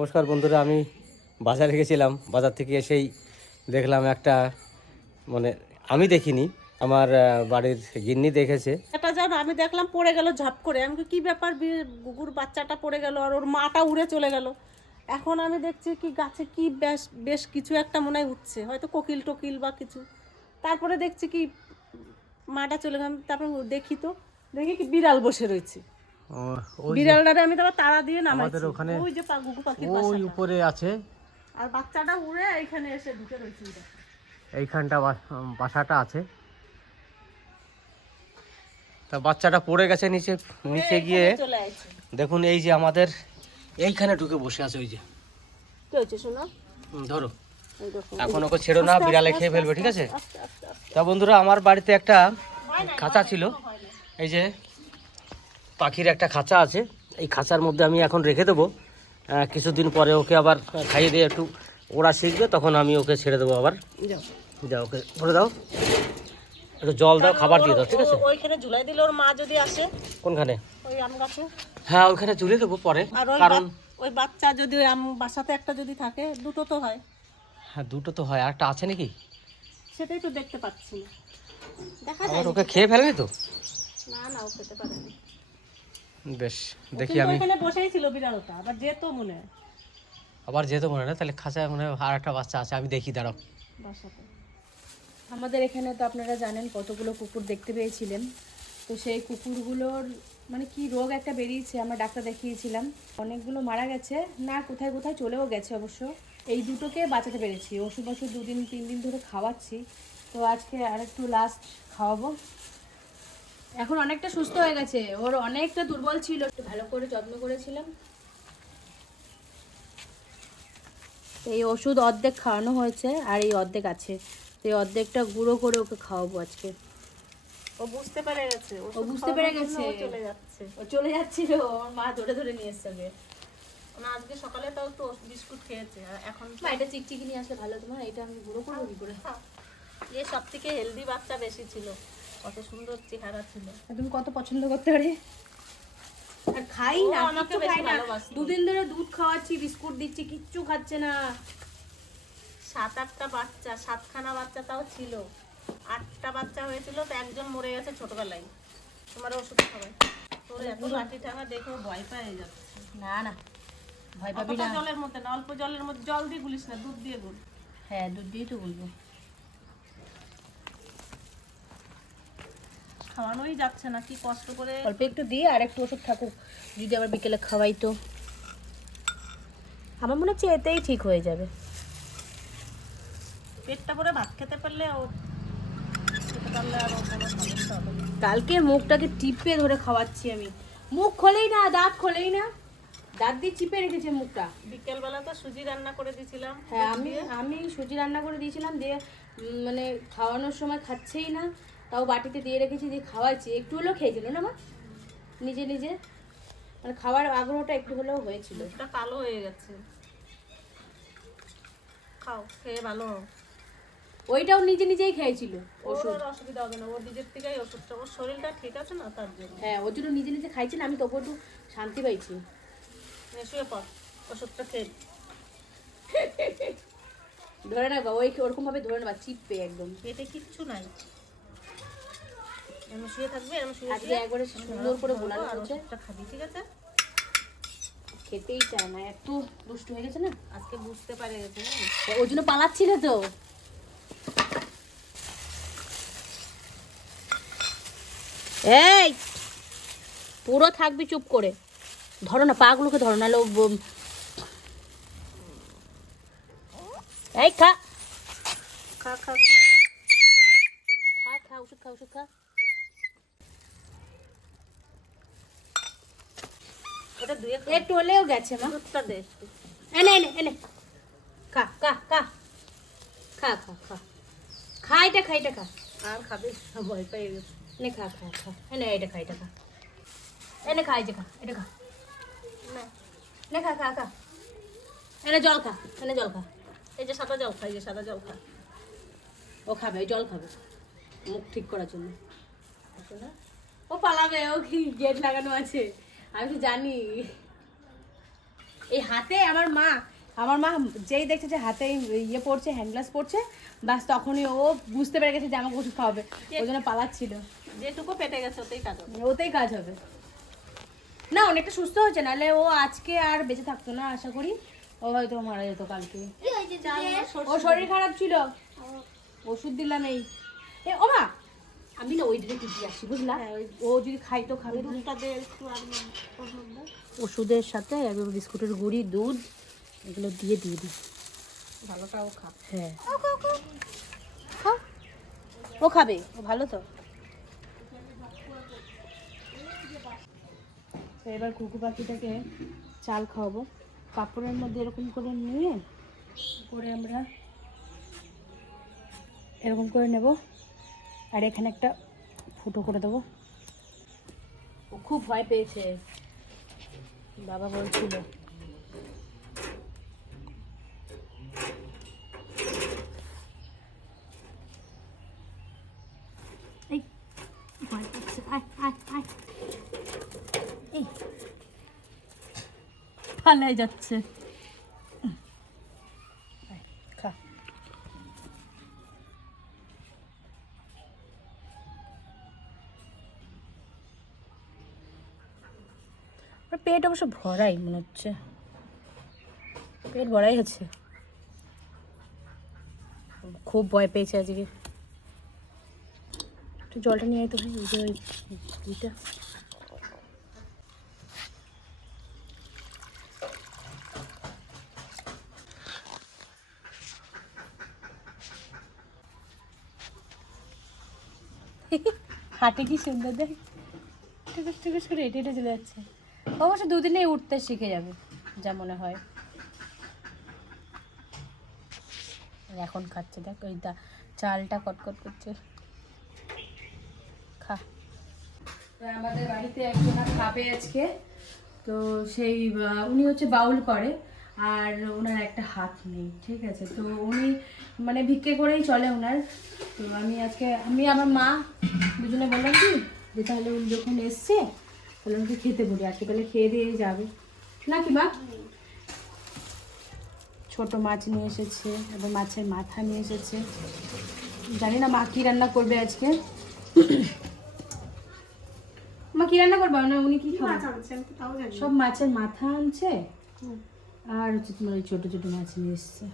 নমস্কার বন্ধুরা, আমি বাজারে গেছিলাম। বাজার থেকে এসেই দেখলাম একটা মানে আমি দেখিনি, আমার বাড়ির গিন্নি দেখেছে। এটা জানো, আমি দেখলাম পড়ে গেল ঝাপ করে। আমি কি ব্যাপার গুগুর বাচ্চাটা পড়ে গেল আর ওর মাটা উড়ে চলে গেল? এখন আমি দেখছি কি গাছে কি বেশ বেশ কিছু একটা মনে হয় উঠছে। হয়তো কোকিল টোকিল বা কিছু। তারপরে দেখছি কি মাটা চলে গেল। তারপর দেখি তো, দেখি কি বিড়াল বসে রয়েছে। বিড়ালটারে আমি তারপর তাড়া দিয়ে নামাইছি। আমাদের ওখানে ওই যে গুগু পাখির ওই উপরে আছে। আর বাচ্চাটা উড়ে এখানে এসে ঢুকে রয়েছে এইখানটা বাসাটা আছে। তা বাচ্চাটা পড়ে গেছে নিচে নিচে গিয়ে দেখুন এই যে আমাদের এইখানে ঢুকে বসে আছে ওই যে। ধরো। এখন ওকে ছেড়ো না বিড়ালে খেয়ে ফেলবে ঠিক আছে? তা বন্ধুরা আমার বাড়িতে একটা খাঁচা ছিল। এই যে পাখির একটা খাঁচা আছে। এই খাঁচার মধ্যে আমি এখন রেখে দেবো। কিছুদিন পরে ওকে আবার খাইয়ে দিয়ে একটু ওরা শিখবে তখন আমি ওকে ছেড়ে দেবো আবার। যাও। যাও ওকে ভরে দাও। একটু জল দাও খাবার দিয়ে দাও ঠিক আছে? ওইখানে ঝুলাই দিলে ওর মা যদি আসে কোনখানে? ওই আম গাছে? হ্যাঁ ওইখানে তুলে দেবো পরে। কারণ ওই বাচ্চা যদি ওই আম বাসাতে একটা যদি থাকে দুটো তো হয়। হ্যাঁ দুটো তো হয়। আরেকটা আছে নাকি? সেটাই তো দেখতে পাচ্ছি না। দেখা যায় ওকে খেয়ে ফেলবে তো? না না ও খেতে পারেনি। বেশ দেখি আমি। ওইখানে বসেই ছিল বিড়ালটা আবার যেত মনে। আবার যেতে মনে না? তাহলে খাঁচায় মনে হয় আর একটা বাচ্চা আছে আমি দেখি দাঁড়াও। বাসাতে। আমাদের এখানে তো আপনারা জানেন কতগুলো কুকুর দেখতে পেয়েছিলেন। তো সেই কুকুরগুলোর মানে কি রোগ একটা বেরিয়েছে আমরা ডাক্তার দেখিয়েছিলাম। অনেকগুলো মারা গেছে না কোথায় কোথায় চলেও গেছে অবশ্য। এই দুটোকে বাঁচাতে পেরেছি ওষুধ ওষুধ দুদিন তিন দিন ধরে খাওয়াচ্ছি। তো আজকে আরেকটু লাস্ট খাওয়াবো। এখন অনেকটা সুস্থ হয়ে গেছে। ওর অনেকটা দুর্বল ছিল। একটু ভালো করে যত্ন করেছিলাম। এই ওষুধ অর্ধেক খাওয়ানো হয়েছে আর এই অর্ধেক আছে। তো এই অর্ধেকটা গুঁড়ো করে ওকে খাওয়াবো আজকে। ও বুঝতে পেরে গেছে। ও বুঝতে পেরে গেছে। চলে যাচ্ছে। ও চলে যাচ্ছিল। ওর মা ধরে ধরে নিয়ে এসছে ওকে। না আজকে সকালে তাও একটু বিস্কুট খেয়েছে। আর এখন মা এটা চিকচিকি নিয়ে আসলে ভালো তোমার এটা আমি গুঁড়ো করব কি করে? এ সব থেকে হেলদি বাচ্চা বেশি ছিল। কত সুন্দর চেহারা ছিল। তুমি কত পছন্দ করতে পারে? আর খাই না আমাকে খাই না। দুদিন ধরে দুধ খাওয়াচ্ছি বিস্কুট দিচ্ছি কিচ্ছু খাচ্ছে না। সাত আটটা বাচ্চা সাতখানা বাচ্চা তাও ছিল। আটটা বাচ্চা হয়েছিল তো একজন মরে গেছে ছোটবেলায়। তোমার ওষুধ খাওয়াই তোর এত লাঠি টাঙা দেখে ভয় পেয়ে যাচ্ছে না না। ভয় পাবি না। জলের মধ্যে না অল্প জলের মধ্যে জল দিয়ে গুলিস না দুধ দিয়ে গুল। হ্যাঁ দুধ দিয়ে তো বলব খাওয়ানোই যাচ্ছে না কি কষ্ট করে অল্প একটু দিয়ে আর একটু ওষুধ থাকুক যদি আবার বিকেলে খাওয়াই তো আমার মনে হচ্ছে এতেই ঠিক হয়ে যাবে। পেটটা ভরে ভাত খেতে পারলে ও কালকে মুখটাকে টিপে ধরে খাওয়াচ্ছি আমি। মুখ খোলেই না দাঁত খোলেই না। দাঁত দিয়ে চিপে রেখেছে মুখটা। বিকেলবেলা তো সুজি রান্না করে দিয়েছিলাম। হ্যাঁ আমি আমি সুজি রান্না করে দিয়েছিলাম দিয়ে মানে খাওয়ানোর সময় খাচ্ছেই না। তাও বাটিতে দিয়ে রেখেছি দিয়ে খাওয়াচ্ছি। একটু হলেও খেয়েছিল না মা? নিজে নিজে। মানে খাওয়ার আগ্রহটা একটু হলেও হয়েছিল। মুখটা কালো হয়ে গেছে। খাও খেয়ে ভালো ওইটাও নিজে নিজেই খেয়েছিল আর অসুবিধা হবে না ওর নিজের থেকেই ওষুধটা। ওর শরীরটা ঠিক আছে না তার জন্য? হ্যাঁ ওর জন্য নিজে নিজে খাইছে না আমি তবু একটু শান্তি পাইছি। শুয়ে পড় ওষুধটা খেয়ে ধরে না ওই ওরকম ভাবে ধরে নেবা চিপবে একদম। পেটে কিচ্ছু নাই। এমন শুয়ে থাকবে এমন শুয়ে আজকে শুয়ে একবারে সুন্দর করে হচ্ছে। ওষুধটা খাবি ঠিক আছে? খেতেই চায় না এত দুষ্টু হয়ে গেছে না? আজকে বুঝতে পারে গেছে? ওর জন্য পালাচ্ছিল তো? এই পুরো থাকবি চুপ করে। ধরো না পাগুলোকে ধরো ব- এই খা খা খা। খা খা ওষুধ খা ওষুধ খা। গেছে মা। দুধটা দে একটু। এনে এনে এনে। খা খা খা। খা খা খা। খা এটা খা এটা খা। আর খাবি ভয় পেয়ে গেছে। এনে খা খা খা। এনে এটা খা এটা খা। এনে খা এই যে খা এটা খা। না। খা খা খা। এনে জল খা এনে জল খা। এই যে সাদা জল খা এই যে সাদা জল খা। ও খাবে ওই জল খাবে। মুখ ঠিক করার জন্য। ও পালাবে ও কি গেট লাগানো আছে? আমি তো জানি। এই হাতে আমার মা আমার মা যেই দেখছে যে হাতে ইয়ে পড়ছে হ্যান্ড গ্লাস পড়ছে বাস তখনই ও বুঝতে পেরে গেছে যে আমাকে ওষুধ খাওয়াবে। ওই জন্য পালাচ্ছিল। যেটুকু পেটে গেছে ওতেই কাজ হবে। ওতেই কাজ হবে। না অনেকটা সুস্থ হয়েছে নাহলে ও আজকে আর বেঁচে থাকতো না আশা করি। ও হয়তো মারা যেত কালকে। ও শরীর খারাপ ছিল। ওষুধ দিলাম এই। এ ও মা আমি না ওই দিকে দিয়ে আসি বুঝলা? ও যদি খাই তো খাবে। দুধটা দে একটু ওষুধের সাথে একদম বিস্কুটের গুঁড়ি দুধ এগুলো দিয়ে দিয়ে দিই। ভালোটাও খা। হ্যাঁ। ও খাবে ও ভালো তো তো। এবার কুকু পাখিটাকে চাল খাওয়াবো। কাপড়ের মধ্যে এরকম করে নিয়ে করে আমরা এরকম করে নেব। আর এখানে একটা ফুটো করে দেবো। ও খুব ভয় পেয়েছে। বাবা বলছিল। এই ভয় পাচ্ছে। আয় আয় আয়। এই। পালাই যাচ্ছে। পেট অবশ্য ভরাই মনে হচ্ছে। পেট ভরাই আছে খুব ভয় পেয়েছে আজকে। একটু জলটা নিয়ে তো হাটে কি সুন্দর দেখ। টুকুস টুকুস করে হেঁটে হেঁটে চলে যাচ্ছে। অবশ্য দুদিনেই উঠতে শিখে যাবে, যা মনে হয়। এখন খাচ্ছে, দেখ ওই দা, চালটা কটকট করছে। খা। আমাদের বাড়িতে একজন খাবে আজকে, তো সেই উনি হচ্ছে বাউল করে, আর ওনার একটা হাত নেই, ঠিক আছে? তো উনি মানে ভিক্ষে করেই চলে ওনার তো আমি আজকে, আমি আমার মা, দুজনে বললাম কি যে তাহলে উনি যখন এসছে তাহলে ওনাকে খেতে বলি আজকে তাহলে খেয়ে দিয়ে যাবে। নাকি বা ছোট মাছ নিয়ে এসেছে এবং মাছের মাথা নিয়ে এসেছে। জানি না মা কি রান্না করবে আজকে। মা কি রান্না করবে? না উনি কি খাবে? মাছ আনছে? আমি তো তাও জানি না। সব মাছের মাথা আনছে। আর হচ্ছে তোমার ওই ছোটো ছোটো মাছ নিয়ে এসছে।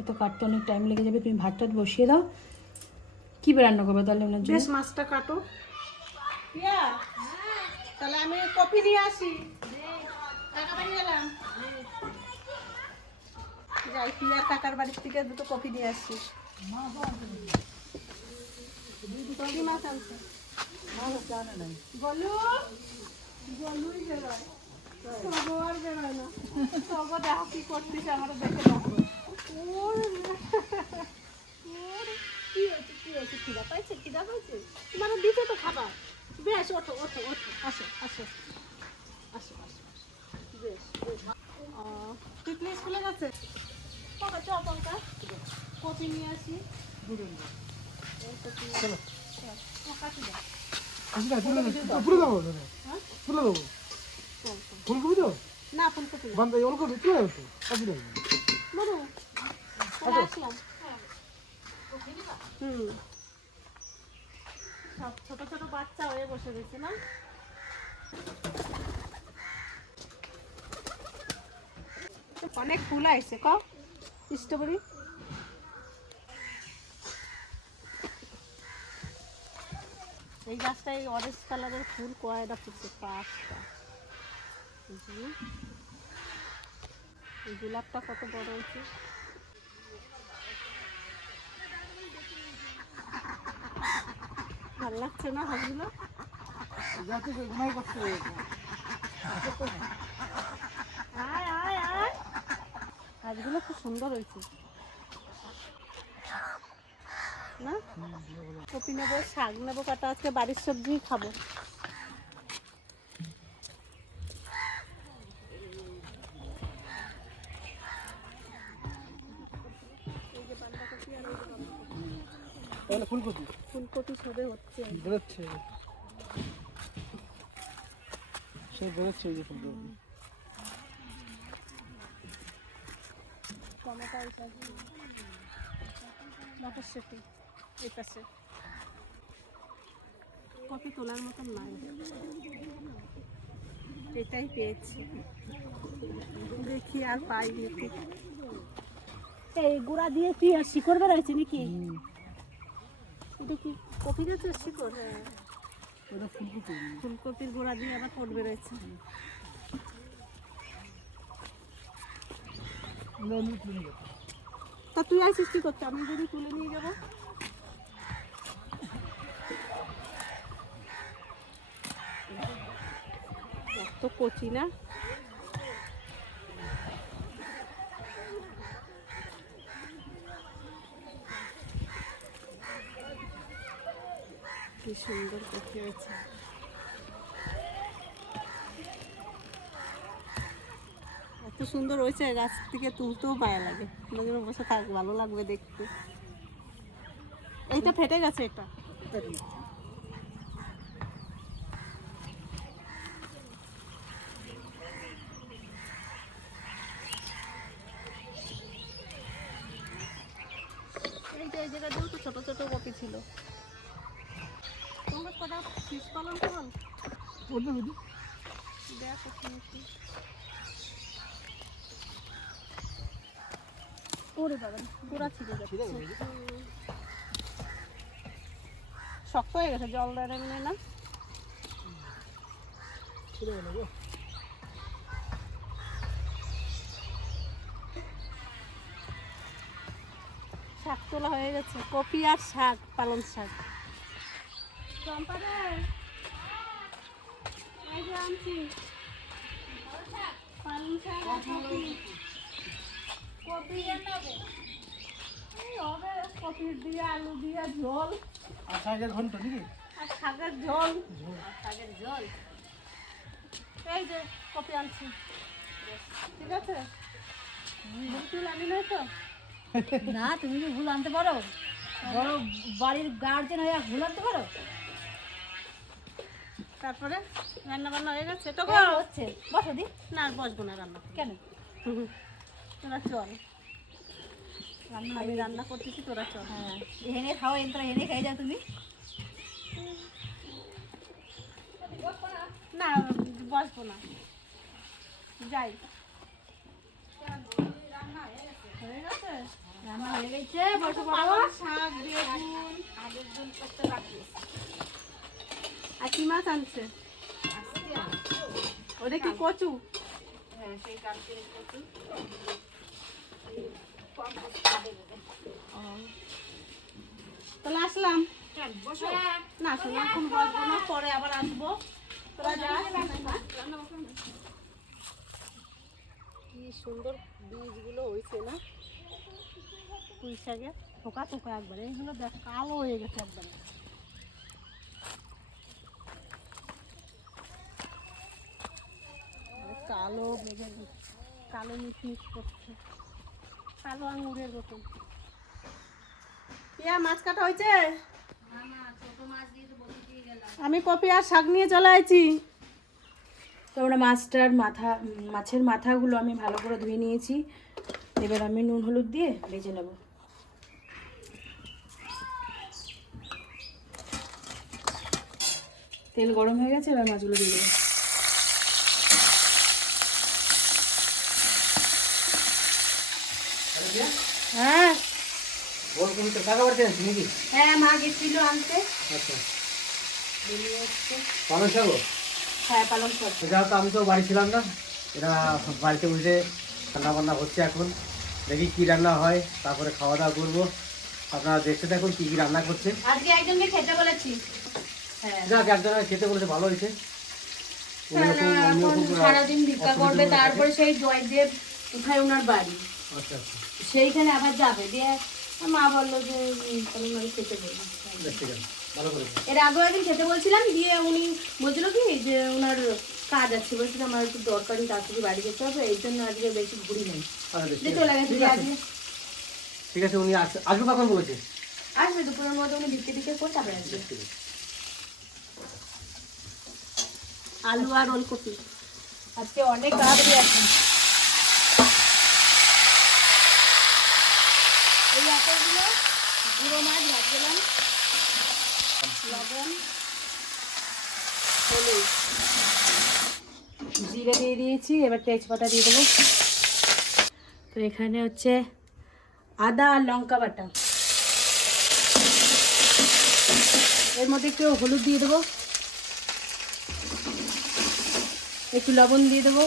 এত কাটতে অনেক টাইম লেগে যাবে তুমি ভাত টাত বসিয়ে দাও। কি রান্না করবে তাহলে ওনার জন্য? মাছটা কাটো। তাহলে আমি কফি নিয়ে আসি। কাকা বাড়ি গেলাম? যাই পিয়ার কাকার বাড়ির থেকে দুটো কফি নিয়ে আসি। মাছ আনছে? বলু? বলুই বেরোয় আর বেরোয় না। কি করছিস আমার দেখে দেখো। কি হয়েছে কি হয়েছে? খিদা পাইছে? খিদা পাইছে? মানে দিতে তো খাবার? বেশ ওঠো ওঠো ওঠো আসো আসো আসো আসো আসো। বেশ বেশ। তিতলি স্কুলে গেছে? পঙ্কা চ পঙ্কা কফি নিয়ে আসি। ফুলকপি তো না ফুলকপি না। বান্ধব ওলকপি তুলে কাশি দেবো মরু আসলাম। হুম। সব ছোট ছোট বাচ্চা হয়ে বসে না? অনেক ফুল আইছে, ক? স্ট্রবেরি? এই গাছটায় অরেঞ্জ কালারের ফুল কয়টা ফুটছে? পাঁচটা। এই এই গোলাপটা কত বড় হয়েছে? লাগছে না হাঁসগুলো? যাতে ঘুমাই করতে আয় আয় আয়। হাঁসগুলো খুব সুন্দর হয়েছে। না? কপি নেব শাক নেব, কাটা আজকে বাড়ির সবজি খাব। হচ্ছে। তোলার মতন নাই। এটাই পেয়েছি। দেখি আর পাই নাকি এই গোড়া দিয়ে কি আর শিকড় বেড়াইছে নাকি? এটা কি? কপি গাছের শিকড় হ্যাঁ। ওটা ফুলকপি ফুলকপির গোড়া দিয়ে আবার তুলে নিয়ে তা তুই আইসিস কি করতে? আমি যদি তুলে নিয়ে যাব। এত কচি না? কি সুন্দর পাখি হয়েছে। এত সুন্দর হয়েছে, গাছ থেকে তুলতেও পায়া লাগে। নজরে বসে থাক, ভালো লাগবে দেখতে। এইটা ফেটে গেছে এটা? এই ছোট ছোট কপি ছিল। কটা? ফিস পালন করো ওটা বুঝি দেখো ওরে বাবা গোড়া ছিঁড়ে যাচ্ছে শক্ত হয়ে গেছে জল দেয় এমনি না? ছেড়ে গেল গো। শাক তোলা হয়ে গেছে কপি আর শাক পালং শাক চম্পা রে এই যে আনছি পালং শাক আর কপি। কপি হবে কপি দিয়ে আলু দিয়ে ঝোল। আর শাকের ঘন্ট নাকি? আর শাকের ঝোল। শাকের ঝোল। এই যে কপি আনছি। ঠিক আছে? ভুল আনি নাই তো? না তুমি কি ভুল আনতে পারো? বড় বাড়ির গার্জেন হয়ে ভুল আনতে পারো? তারপরে রান্না বান্না হয়ে গেছে। তো হ্যাঁ, হচ্ছে। বসো দি। না আর বসবো না রান্না করতে। কেন? তোরা চল। রান্না আমি রান্না করতেছি তোরা চল। হ্যাঁ হেনে খাও এনটা হেনে খাই যাও তুমি। না বসবো না। যাই। হয়ে গেছে? রান্না হয়ে গেছে বসো। পালং শাক বেগুন। আর কি মাছ আনছে। ওটা কি কচু? তাহলে আসলাম। না শোনা এখন বসবো না, পরে আবার আসব। তোরা কি সুন্দর বীজগুলো হয়েছে না? পুঁই শাকে থোকা থোকা একবারে এইগুলো দেখ, কালো হয়ে গেছে একবারে আরে কালো মেঘের কালো মিক্স করছে, কালো আঙুরের মতন পিয়া, মাছ কাটা হয়েছে? আমি কপি আর শাক নিয়ে চলে আইছি। তো আমরা মাছটার মাথা, মাছের মাথাগুলো আমি ভালো করে ধুয়ে নিয়েছি। এবার আমি নুন, হলুদ দিয়ে ভেজে নেব। তেল গরম হয়ে গেছে, এবার মাছগুলো দিয়ে দেবো। আমি তো বাড়ি ছিলাম না এটা বাড়িতে বসে রান্না বান্না হচ্ছে এখন দেখি কি রান্না হয় তারপরে খাওয়া দাওয়া করব আপনারা দেখতে থাকুন কি কি রান্না করছে খেতে বলেছি ভালো হয়েছে সারাদিন ভিক্ষা করবে, তারপরে সেই জয়দেব কোথায় ওনার বাড়ি। সেইখানে আবার যাবে দিয়ে মা বলল যে তাহলে খেতে বলব এর আগেও একদিন খেতে বলছিলাম দিয়ে উনি বলছিল কি যে ওনার কাজ আছে বলছিল আমার একটু দরকারি তাড়াতাড়ি বাড়ি যেতে হবে এই জন্য আজকে বেশি ঘুরি নাই। আচ্ছা চলে। গেছে ঠিক আছে। আজকে ঠিক আছে উনি আস- আসবে কখন বলেছে? আসবে দুপুরের মধ্যে উনি বিক্রি টিকে করে তারপরে আসবে। আলু আর ওলকপি। আজকে অনেক তাড়াতাড়ি আছে কতগুলো গুঁড়ো মাছ ভাজলাম লবণ হলুদ জিরে দিয়ে দিয়েছি, এবার তেজপাতা দিয়ে দেবো। তো এখানে হচ্ছে আদা আর লঙ্কা বাটা। এর মধ্যে একটু হলুদ দিয়ে দেবো। একটু লবণ দিয়ে দেবো।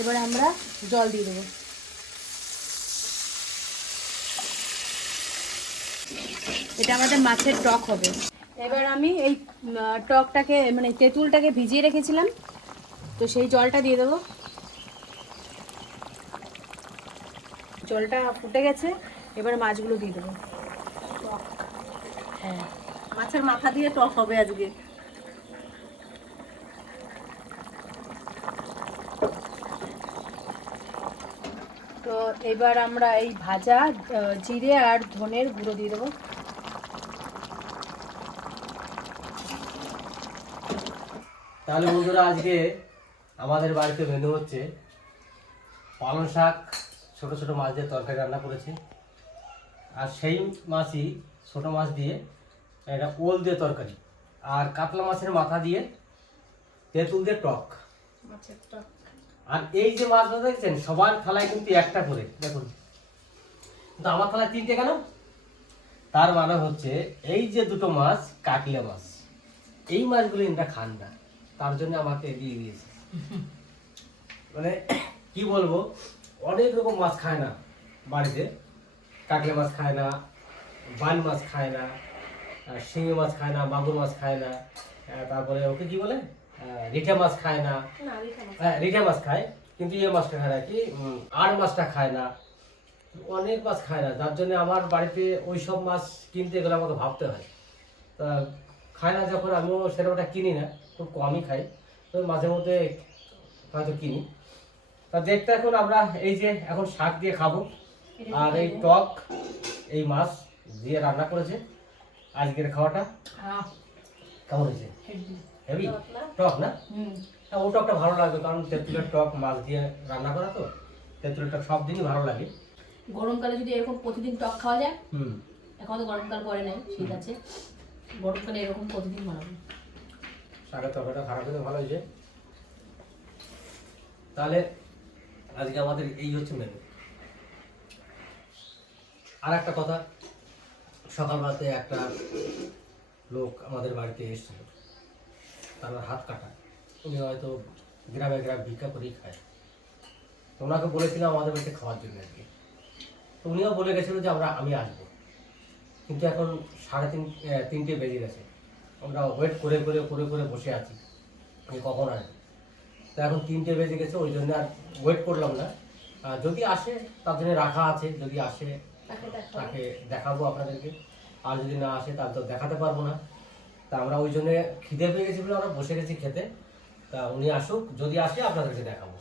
এবার আমরা জল দিয়ে দেবো। এটা আমাদের মাছের টক হবে। এবার আমি এই টকটাকে মানে তেঁতুলটাকে ভিজিয়ে রেখেছিলাম। তো সেই জলটা দিয়ে দেবো। জলটা ফুটে গেছে, এবার মাছগুলো দিয়ে দেবো। হ্যাঁ মাছের মাথা দিয়ে টক হবে আজকে। তো এবার আমরা এই ভাজা জিরে আর ধনের গুঁড়ো দিয়ে দেবো। তাহলে বন্ধুরা আজকে আমাদের বাড়িতে মেনু হচ্ছে পালং শাক ছোট ছোট মাছ দিয়ে তরকারি রান্না করেছে। আর সেই মাছই ছোট মাছ দিয়ে এটা ওল দিয়ে তরকারি। আর কাতলা মাছের মাথা দিয়ে তেঁতুল দিয়ে টক। আর এই যে মাছগুলো দেখছেন সবার থালায় কিন্তু একটা করে দেখুন। কিন্তু আমার থালায় তিনটে কেন? তার মানে হচ্ছে এই যে দুটো মাছ কাকলে মাছ এই মাছগুলো এনরা খান না। তার জন্য আমাকে দিয়ে দিয়েছে মানে কি বলব অনেক রকম মাছ খায় না বাড়িতে। কাকলে মাছ খায় না বান মাছ খায় না শিঙি মাছ খায় না মাগুর মাছ খায় না তারপরে ওকে কি বলে রিঠা মাছ খায় না। হ্যাঁ রিঠা মাছ খায় কিন্তু ইয়ে মাছটা খায় না কি আর মাছটা খায় না। অনেক মাছ খায় না যার জন্য আমার বাড়িতে ওই সব মাছ কিনতে গেলে আমাকে ভাবতে হয়। তা খায় না যখন আমিও সেরকমটা কিনি না খুব কমই খাই। তো মাঝে মধ্যে হয়তো কিনি। তা দেখতে এখন আমরা এই যে এখন শাক দিয়ে খাব। আর এই টক এই মাছ দিয়ে রান্না করেছে। আজকের খাওয়াটা। কেমন হয়েছে? হেভি। টক না? হ্যাঁ ও টকটা ভালো লাগবে কারণ তেঁতুলের টক মাছ দিয়ে রান্না করা তো। তেঁতুলের টক সব দিনই ভালো লাগে। গরমকালে যদি এরকম প্রতিদিন টক খাওয়া যায় হুম। এখন তো গরমকাল পরে নাই শীত আছে। গরমকালে এরকম প্রতিদিন বানাবো। শাকের তরকারিটা খারাপ হলে ভালো হয়েছে। তাহলে আজকে আমাদের এই হচ্ছে মেনু আর একটা কথা, সকালবেলাতে একটা লোক আমাদের বাড়িতে এসেছিল। তার হাত কাটা। উনি হয়তো গ্রামে গ্রামে ভিক্ষা করেই খায়। তো ওনাকে বলেছিলাম আমাদের বাড়িতে খাওয়ার জন্য আর কি তো উনিও বলে গেছিল যে আমরা, আমি আসব। কিন্তু এখন সাড়ে তিন তিনটে বেজে গেছে। আমরা ওয়েট করে করে করে করে বসে আছি। যে কখন আসবে? তো এখন তিনটে বেজে গেছে ওই জন্য আর ওয়েট করলাম না। যদি আসে তার জন্য রাখা আছে। যদি আসে তাকে দেখাবো আপনাদেরকে। আর যদি না আসে তাহলে তো দেখাতে পারব না। তা আমরা ওই জন্য খিদে পেয়ে গেছি বলে আমরা বসে গেছি খেতে। তা উনি আসুক যদি আসে আপনাদেরকে দেখাবো।